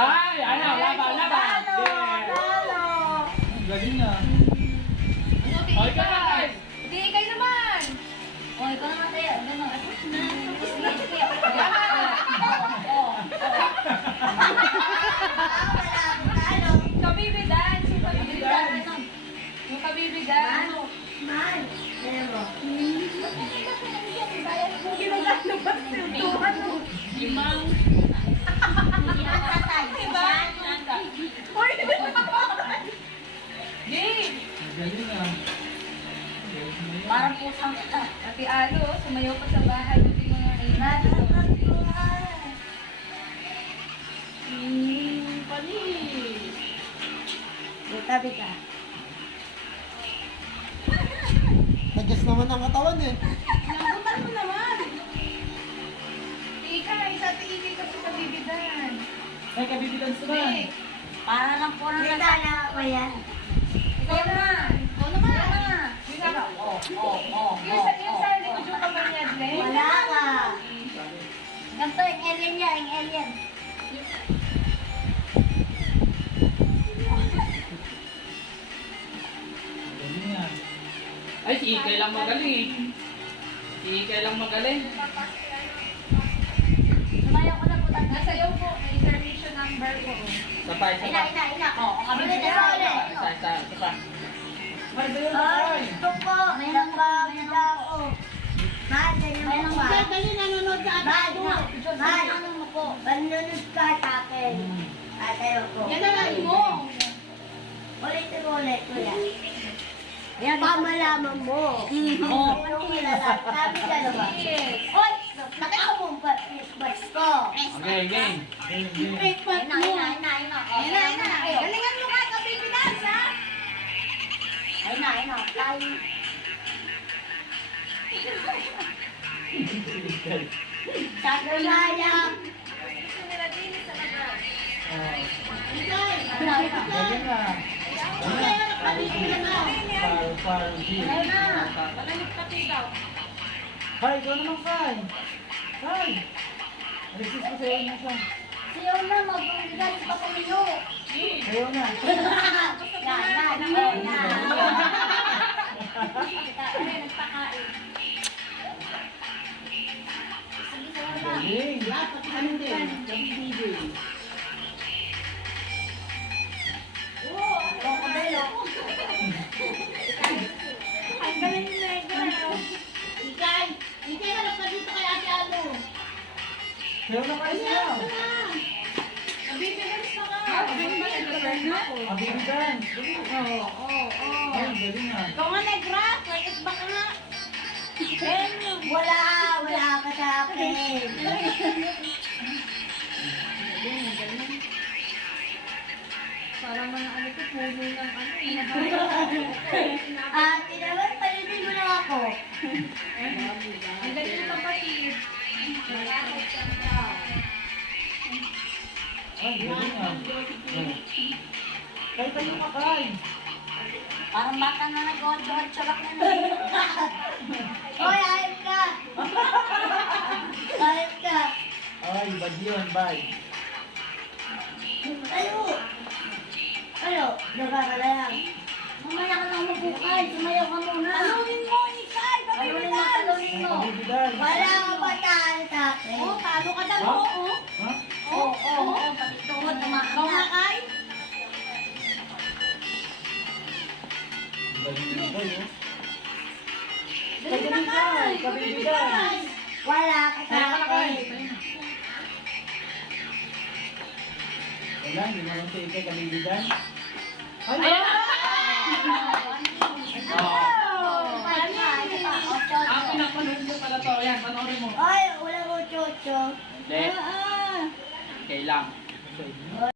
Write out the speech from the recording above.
Ay, ano, laban. Galing na. O, ikaw na tayo. Hindi, kayo naman. O, ikaw naman tayo. Gano'n. Kabibigan. Yung kabibigan. Man. Pero. Limang. Hindi na tatay. Diba? Uy! Game! Galing na. Parang pusang kita. Ate Alo, sumayaw pa sa bahay. Hindi mga inat. Panis. Tabi ka. Adjust naman ang katawan eh. Lambutan mo naman. Ika, isa tiigil ka sa kabibigan. Ay, kabibigan sa ba? Para lang po na natala ko yan. Ikaw naman. Ikaw naman. Yung sa likod yung kamay niya, Glenn. Wala ka. Ganito yung alien niya, yung alien. Galing na. Ay, si Ikay lang magaling eh. Si Ikay lang magaling. Sumayaw ko na po tayo. Nasayaw po. May reservation number ko. Sapay, Ina. Oo, kami na ulit. Isa pa. Ay, gusto ko. May nangbahan ako. Mahal, ganyan mo ba? Dali nanonood sa Mahal, atin. mahal, ano mo po? Panunod ka sa akin. Atayo ko. Yan na lang mo. Ulitin mo ulit, kuya. Yan, pamalaman mo. Oo, kilala. Sabi ka naman. Hoy, nakita mo ba? Bats ko. Okay, game. Breakfast mo. Ina. Galingan mo ka, kabibigan, ha? Ina. Tayo. Sa gulaya. Gusto nila din sa labas. Galing na. Parang G. Palalit pati daw. Hi, ikaw naman, Kai. Kai. Alexis ko sa'yo na siya. Siyo na, magbibigay sa pamilyo. Sa'yo na. Galing. Ano din? Ang galing nila. Ikay hanap ka dito kay Ate Alo. Sa'yo na kayo siya. Kabibigan sa ka. Kabibigan. Ay, galing na. Ikaw nga nag-rap. Like, baka nga. Wala ka sa akin. Parang mga ano ko, puno ng ano. Ate naman, palitin mo na ako. Ang galing ng kapatid. Ay, galing na. Kay tayo makain. Parang baka na nag-otso-otso-lak na naman. Hoy, ayos ka! Ayos ka! Ay, bad yun, bad. Ano? Nagkakalayang. Mamaya ka lang mabukay. Sumayaw ka muna. Talunin mo, Ikay! Talunin mo, talunin mo. Kabibigan. Wala ka pa tahan sa akin. Oh, talo ka daw, Ha? oh. Ha? Oo. Pati tuhod na Ikaw nga, makakaya. Kay. Galing na kayo. Dali na, Kay. Kabibigan. Wala ka sa akin. Wala, hindi naman siya ikay kabibigan. Ay! Ah, pinapanood mo pala to. Yan, panoorin mo. Ay, walang otso-otso. Hindi. Okay lang.